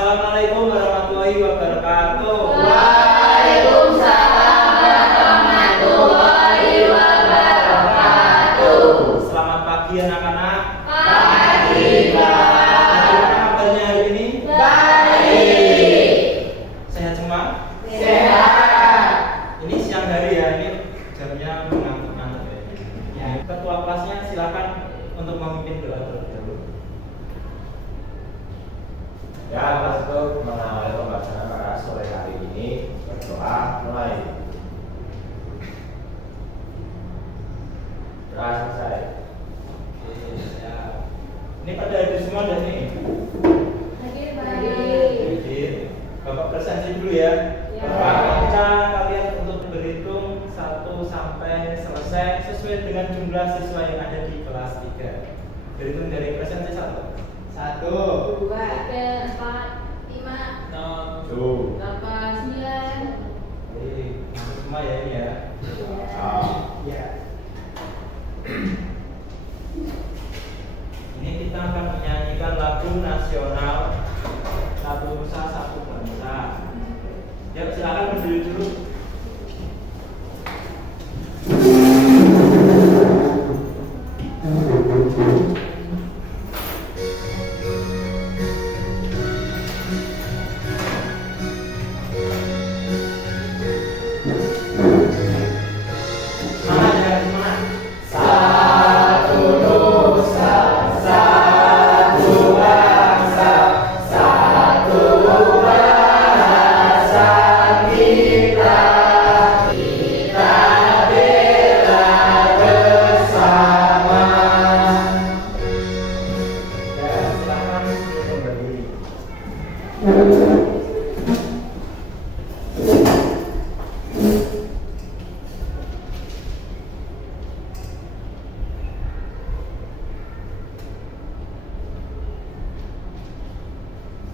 Assalamualaikum warahmatullahi wabarakatuh. Waalaikumsalam warahmatullahi wabarakatuh. Selamat pagi anak-anak. Pagi, Pak. Bagaimana kabarnya hari ini? Baik. Sehat semua? Sehat. Ini siang hari ya, ini jamnya mengantuk-ngantuk ya. Ketua kelasnya silakan untuk memimpin doa terlebih dahulu. Ya, untuk mengawali pembahasan pada sore hari ini, berdoa mulai. Doa selesai. Oke, siap. Ini pada hadir semua dan ini. Hadir, Hadir. Bapak presensi dulu ya. Ya. Bapak minta kalian untuk berhitung 1 sampai selesai sesuai dengan jumlah siswa yang ada di kelas 3. Berhitung dari presensi 1. 1, 2, 3, 4, 5, 6. 7, 8, 9. Masuk semua ya ini ya. Ya. Ini kita akan menyanyikan lagu nasional Satu Nusa Satu Bangsa. Ya, silakan berdiri dulu. Semangat ya, semangat. Satu Nusa, satu bangsa, satu wawasan kita. Kita bela bersama. Ya, silakan berdiri.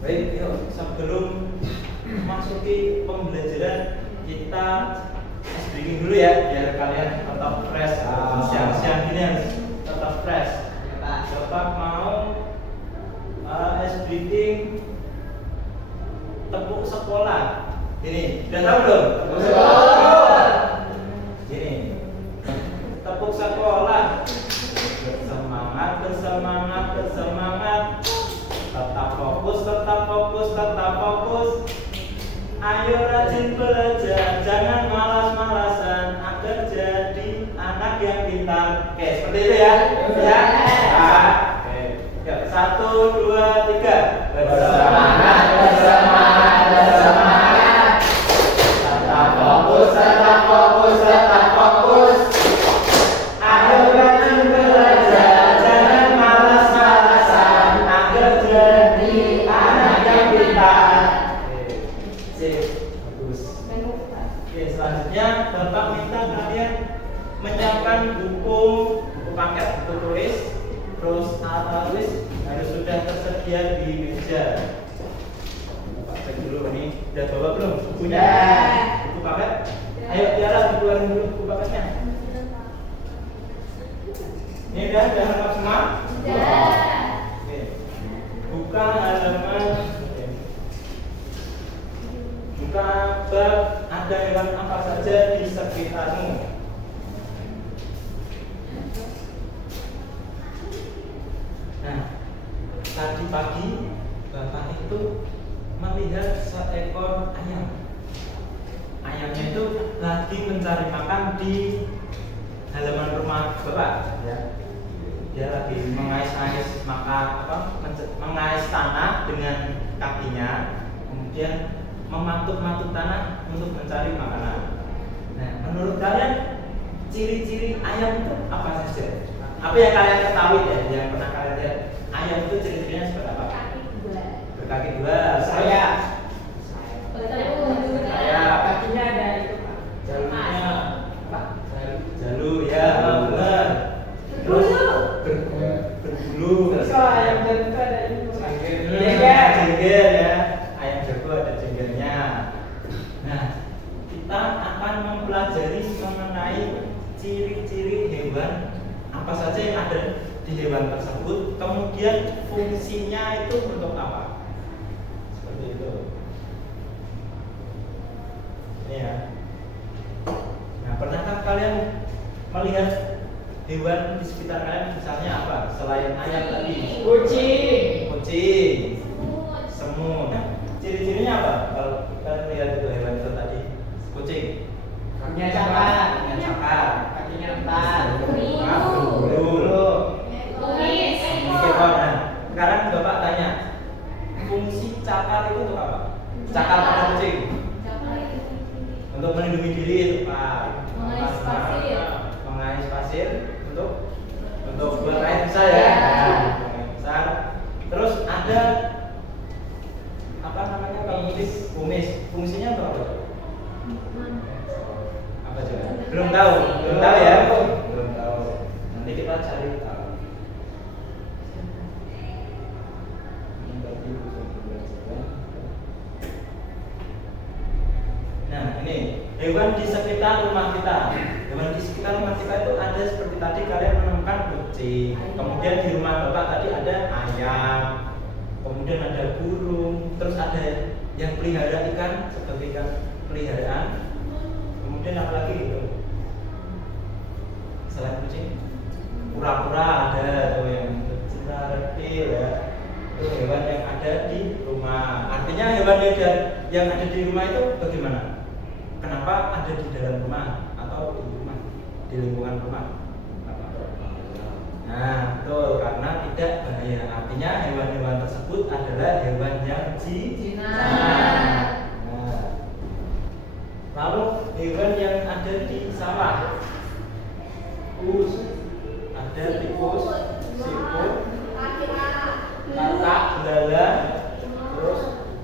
Baik, yuk sebelum masuki pembelajaran kita ice breaking dulu ya, biar kalian tetap fresh. Siang-siang ini harus tetap fresh. Bapak mau ice breaking tepuk sekolah. Ini, udah tahu belum? Tepuk sekolah. Ini, tepuk sekolah. Bersemangat, bersemangat, bersemangat. Tetap fokus, tetap fokus, tetap fokus. Ayo rajin belajar, jangan malas-malasan agar jadi anak yang pintar. Oke, seperti itu ya. Ya. Nah, oke. Ya, 1, 2, 3. Bersemangat, bersemangat, bersemangat. Tetap fokus, tetap fokus, tetap fokus. Ayo rajin belajar, jangan malas-malasan agar jadi anak yang pintar. Sip, bagus. Oke, selanjutnya Bapak minta kalian menyiapkan buku paket, buku tulis, terus alat tulis harus sudah tersedia di meja. Bapak cek dulu ini, udah bawa belum bukunya? Buku paket? Ayo Tiara dikeluarin dulu buku paketnya. Ini udah lengkap semua? Oke. Buka halaman. Buka bab ada hewan apa saja di sekitarmu. Nah, tadi pagi Bapak itu melihat seekor ayam. Ayamnya itu lagi mencari makan di halaman rumah Bapak ya. Dia lagi mengais-ais mengais tanah dengan kakinya, kemudian mematuk-matuk tanah untuk mencari makanan. Nah, menurut kalian ciri-ciri ayam itu apa saja? Apa yang kalian ketahui ya, yang pernah kalian lihat? Ayam itu ciri-cirinya seperti apa? Berkaki dua. Saya. Kakinya ada itu, Pak. Jalurnya apa? Jalur ya, benar. Terus berbulu. Terus kalau ayam jantan itu ada ini, Pak. Jengger ya. Ayam jago ada jenggernya. Nah, kita akan mempelajari mengenai ciri-ciri hewan apa saja yang ada di hewan tersebut, kemudian fungsinya itu untuk apa. Seperti Ini ya. Nah, pernahkah kalian melihat hewan di sekitar kalian misalnya apa? Selain ayam tadi. Kucing, semut. Ciri-cirinya apa? Kalau kalian lihat itu hewan itu tadi, kucing. Kakinya cakar. Kakinya Kakinya 4. Bulu. Kumis. Nah, sekarang Bapak tanya, fungsi cakar itu untuk apa? Cakar pada kucing. Untuk melindungi diri itu Pak. Mengais pasir. Mengais pasir untuk buang air besar ya. Nah, buang air besar. Terus ada apa namanya kalau kumis. Fungsinya untuk apa? Apa coba? Belum tahu ya. Belum tahu. Nanti kita cari tahu. Nah, ini hewan di sekitar rumah kita. Hewan di sekitar rumah kita itu ada seperti tadi kalian menemukan kucing. Kemudian di rumah Bapak tadi ada ayam. Kemudian ada burung. Terus ada yang pelihara ikan seperti ikan peliharaan. Kemudian apa lagi itu? Selain kucing, kura-kura ada tuh yang kecil, reptil ya. Itu hewan yang ada di rumah. Artinya hewan yang ada di rumah itu bagaimana? Kenapa ada di dalam rumah atau di rumah, di lingkungan rumah? Nah, betul, karena tidak bahaya. Artinya hewan-hewan tersebut adalah hewan yang jinak. Nah, lalu hewan yang ada di sawah, ada tikus, siput, katak, belalang, terus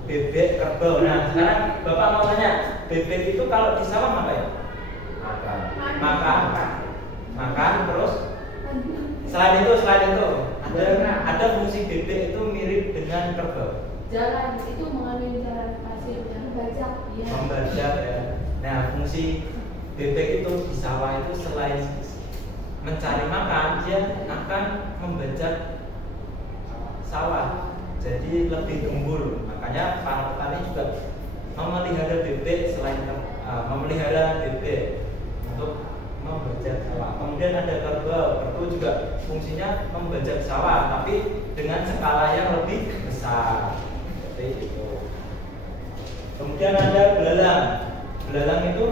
bebek, kerbau. Nah, sekarang Bapak mau tanya, bebek itu kalau di sawah apa ya? Makan. Terus selain itu ada fungsi bebek itu mirip dengan kerbau. Jalan itu mengambil jalan pasir dan Membajak ya. Nah, fungsi bebek itu di sawah itu selain mencari makan, dia akan membajak sawah. Jadi lebih gembur. Makanya para petani juga memelihara bebek memelihara bebek untuk membajak sawah. Kemudian ada kerbau juga fungsinya membajak sawah, tapi dengan skala yang lebih besar. Seperti itu. Kemudian ada belalang. Belalang itu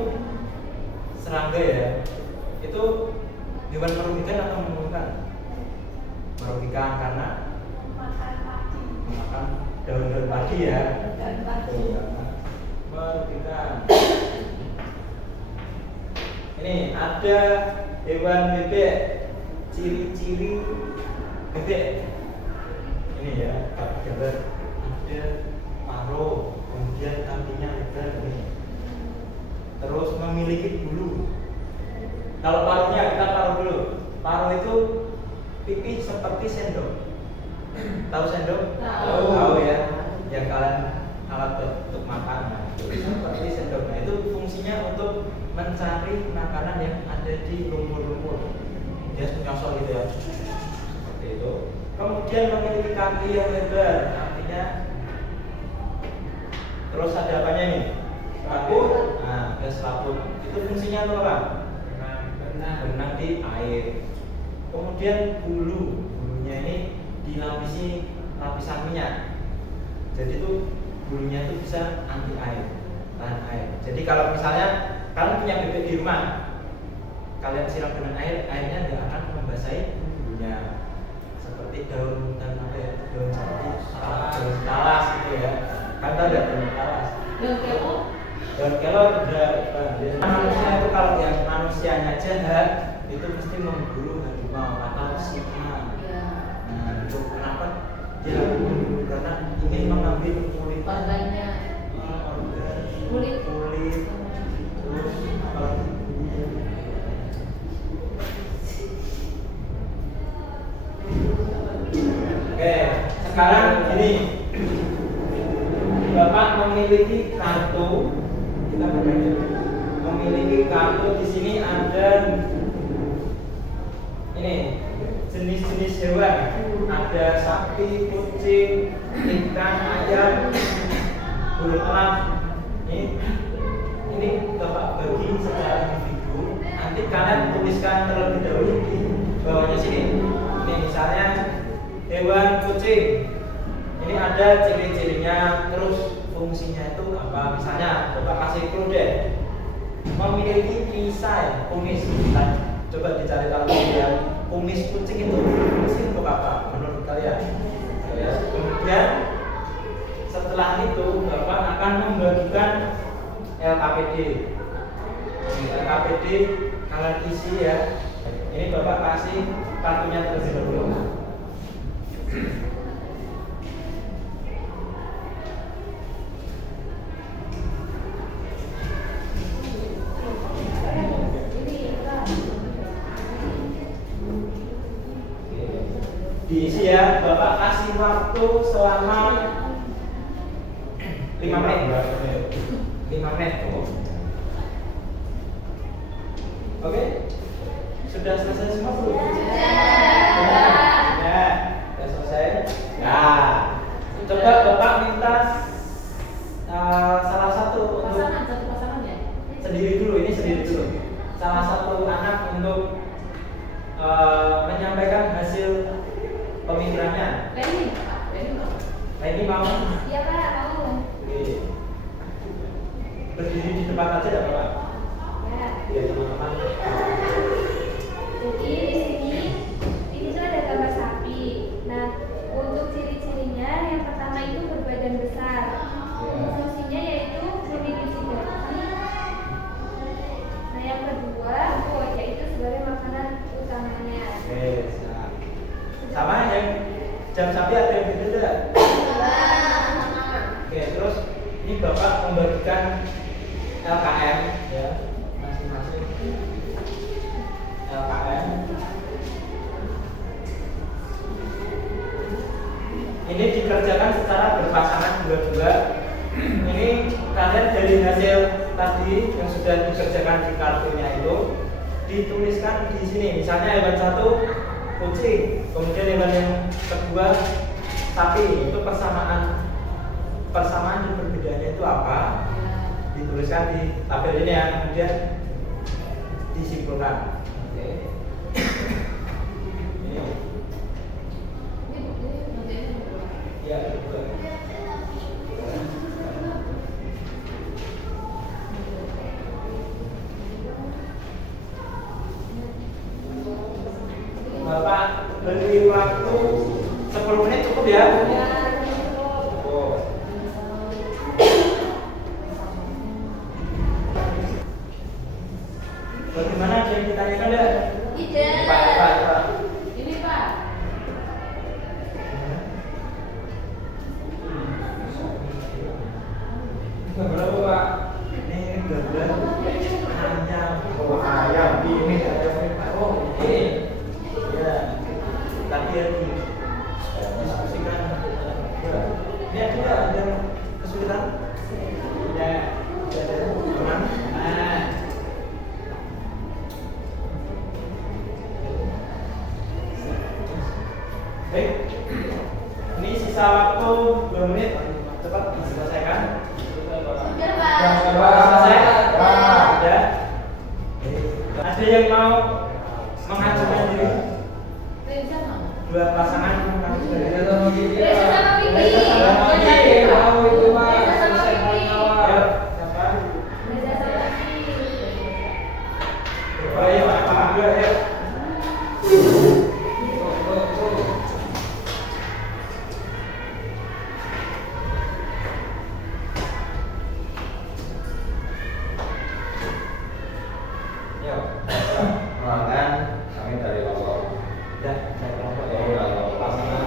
serangga ya. Itu hewan merugikan atau menguntungkan? Merugikan karena memakan daun-daun padi ya. Merugikan. Ini ada hewan bebek. Ciri-ciri bebek. Ini ya, gambar. Ada paruh, kemudian kakinya lebar ini. Terus memiliki bulu. Kalau paruhnya kita paruh dulu. Paruh itu pipih seperti sendok. Tahu sendok? Tahu ya. Yang kalian alat untuk makan. Nah, itu seperti sendok. Nah, itu fungsinya untuk mencari makanan yang ada di lumpur-lumpur. Dia nyosor gitu ya. Seperti itu. Kemudian memiliki kaki yang lebar. Artinya terus ada apanya ini? Selaput. Nah, ada selaput. Itu fungsinya itu apa? Berenang di air. Kemudian bulunya ini dilapisi lapisan minyak. Jadi itu bulunya itu bisa anti air, tahan air. Jadi kalau misalnya kalian punya bebek di rumah, kalian siram dengan air, airnya tidak akan membasahi bulunya. Seperti daun talas gitu ya. Kan tahu ya daun talas. Daun kelor udah manusia itu kalau yang manusianya jahat itu mesti memburu harimau atau singa. Nah, itu kenapa dia memburu? Karena ingin mengambil kulit organnya, kulit terus apa lagi? Oke, sekarang gini, Bapak memiliki kartu. Kita memiliki kartu. Di sini ada ini jenis-jenis hewan. Ada sapi, kucing, ikan, ayam, burung elang. Ini ini Bapak bagi secara individu. Nanti kalian tuliskan terlebih dahulu di bawahnya sini. Ini misalnya hewan kucing. Ini ada ciri-cirinya, terus fungsinya itu apa? Misalnya Bapak kasih clue deh. Memiliki perisai, kumis. Nah, coba dicari tahu ya. Kumis kucing itu fungsi untuk apa menurut kalian? Ya. Kemudian setelah itu Bapak akan membagikan LKPD. LKPD kalian isi ya. Ini Bapak kasih kartunya terlebih dahulu. Diisi ya, Bapak kasih waktu selama 5 menit. 5 menit. Oke? Sudah selesai semua belum? Ya, sudah selesai. Nah, coba Bapak minta salah satu untuk Satu pasangan ya? sendiri dulu, ini sendiri dulu. Salah satu anak untuk menyampaikan hasil pemikirannya. Lenny, Pak. Lenny, Pak. Ini mau? Iya, Pak, mau. Oke. Berdiri di tempat aja ya Bapak? Ya. Iya teman-teman. Jadi ini tuh ada gambar sapi. Nah, untuk ciri-cirinya yang pertama itu berbadan besar. Fungsinya yaitu memiliki daging. Nah, yang kedua yaitu sebagai makanan utamanya. Oke, siap. Sama yang jam sapi ada yang beda? Oke, terus ini Bapak membagikan LKM ya, masing-masing LKM. Ini dikerjakan secara berpasangan dua-dua. Ini kalian dari hasil tadi yang sudah dikerjakan di kartunya itu dituliskan di sini. Misalnya hewan satu kucing, kemudian hewan yang kedua sapi. Itu persamaan dan perbedaannya itu apa? Dituliskan di tabel ini ya, kemudian disimpulkan. Oke. Ini. Ya, betul. Bapak beri waktu 10 menit cukup ya? Cukup. Bagaimana ada yang ditanyakan enggak? Tidak. Pak. Ini, Pak. Berapa Pak? Ini gambar ayam. Oh, ayam ini ayam ini. Oh, oke. Ya. Tadi ya diskusikan. Ya. Ini ada kesulitan? Ya. Ada teman. Nah. Baik. Ini sisa waktu 2 menit. Cepat diselesaikan. Sudah, Pak. Sudah selesai? Sudah. Ada yang mau mengajukan diri? Reza mau. Dua pasangan mengajukan diri. Reza sama Vicky. Reza sama Vicky. Tahu itu, Pak. Reza sama Vicky. Ayo, siapa? Reza sama Vicky. Ayo, Pak. Ayo. Yuk. Perkenalkan, kami dari kelompok. Udah, saya kelompok ya. Oh, dari pasangan.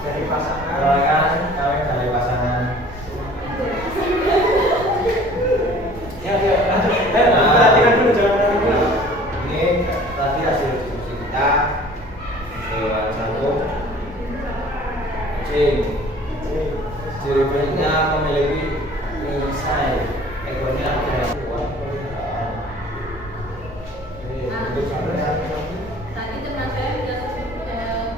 Dari pasangan. Perkenalkan, kami dari pasangan. Ya, lanjut. Perhatikan dulu, jangan perhatikan dulu. Ini tadi hasil diskusi kita. Hewan satu kucing. Ciri fisiknya memiliki perisai. Ekornya ada kuat peliharaan. Untuk sapinya, Tadi teman saya sudah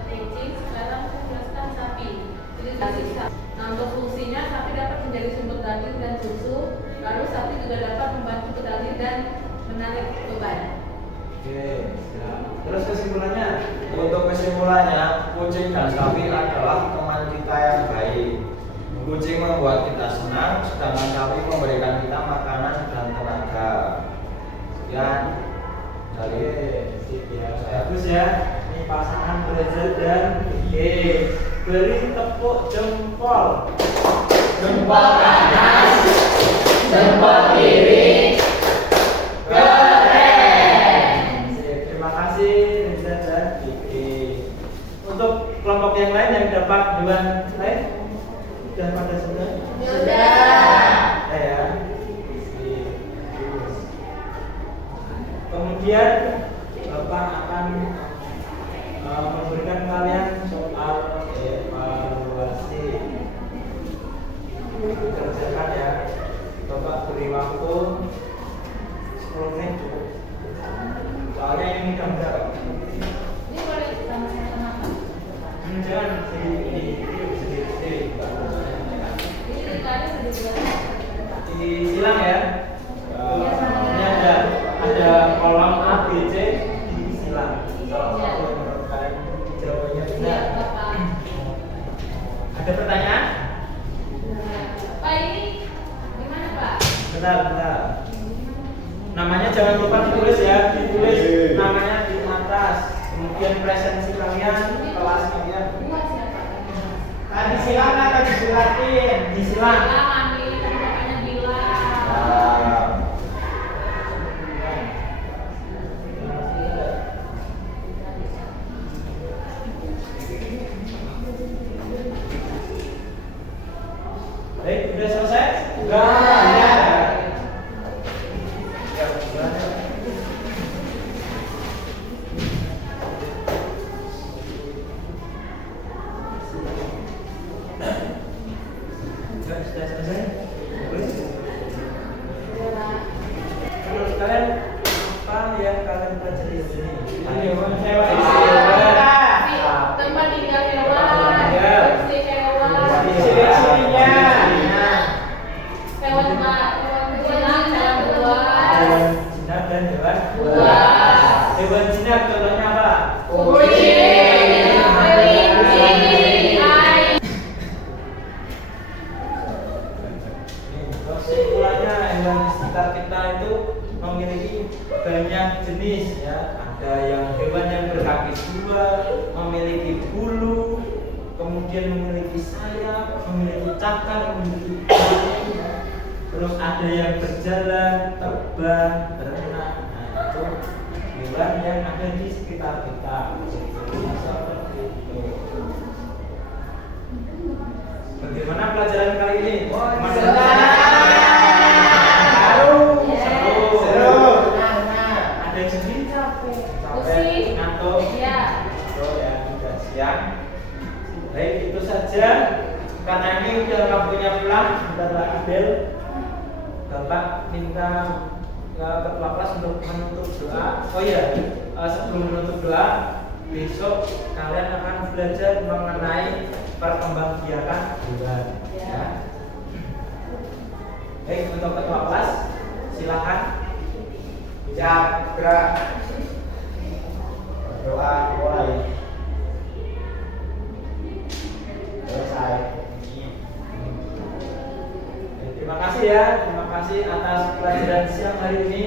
kucing, sekarang saya jelaskan sapi. Jadi tadi nah, untuk fungsinya sapi dapat menjadi sumber daging dan susu. Lalu sapi juga dapat membantu pedali dan menarik beban. Oke, siap. Terus kesimpulannya? Untuk kesimpulannya, kucing dan sapi adalah teman kita yang baik. Kucing membuat kita senang, sedangkan sapi memberikan kita makanan dan tenaga. Sekian dari Sip ya. Bagus ya. Ini pasangan Reza dan G. Beri tepuk jempol. jempol kanan, jempol kiri, keren. Sip, terima kasih Reza dan Kiki. Untuk kelompok yang lain yang dapat hewan lain sudah pada semua? Sudah. Ya. Sip. Kemudian Bapak akan memberikan kalian soal evaluasi. Kerjakan ya. Bapak beri waktu 10 menit cukup. Soalnya ini mudah-mudah kok. Ini boleh sama-sama apa? Jangan sendiri. Ini dikali sedikit. Disilang ya. Ini ada kolom A, B, C disilang. Salah satu yang menurut kalian jawabannya Iya, benar. Bapak. Ada pertanyaan? Pak ini gimana Pak? Benar. Namanya jangan lupa ditulis ya. Ditulis namanya di atas. Kemudian presensi kalian, kelas kalian. Dua siapa? Disilang atau disilatin? Disilang. Bilang ambil makanya bilang. Baik, sudah selesai? Sudah selesai? Boleh? Menurut kalian apa yang kalian pelajari di sini? Tempat tinggal hewan, Tinggal. fungsi hewan, Ciri-cirinya. hewan betina, hewan buas, Hewan jinak dan hewan buas, Hewan jinak contohnya apa? kucing, kelinci, ayam. Kesimpulannya hewan di sekitar kita itu memiliki banyak jenis ya. Ada yang hewan yang berkaki dua, memiliki bulu, kemudian memiliki sayap, memiliki cakar, memiliki taring, ya. Terus ada yang berjalan, terbang, berenang. Nah, itu hewan yang ada di sekitar kita. Seperti itu. Bagaimana pelajaran kali ini? Seru. Ada yang sedih capek, Pusing. ngantuk. Iya. Oh ya, sudah siang. Baik, itu saja. Karena ini udah waktunya pulang, bentar lagi Abel. Bapak minta ketua kelas untuk menutup doa. Oh iya, sebelum menutup doa, besok kalian akan belajar mengenai perkembangbiakan hewan. Ya. Baik, untuk ketua kelas, silakan. siap, gerak. Doa mulai. Selesai. Terima kasih ya, terima kasih atas pelajaran siang hari ini.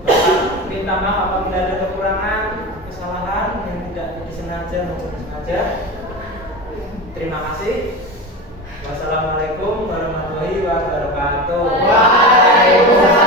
Bapak minta maaf apabila ada kekurangan, kesalahan yang tidak disengaja maupun disengaja. Terima kasih. Wassalamualaikum warahmatullahi wabarakatuh. Waalaikumsalam.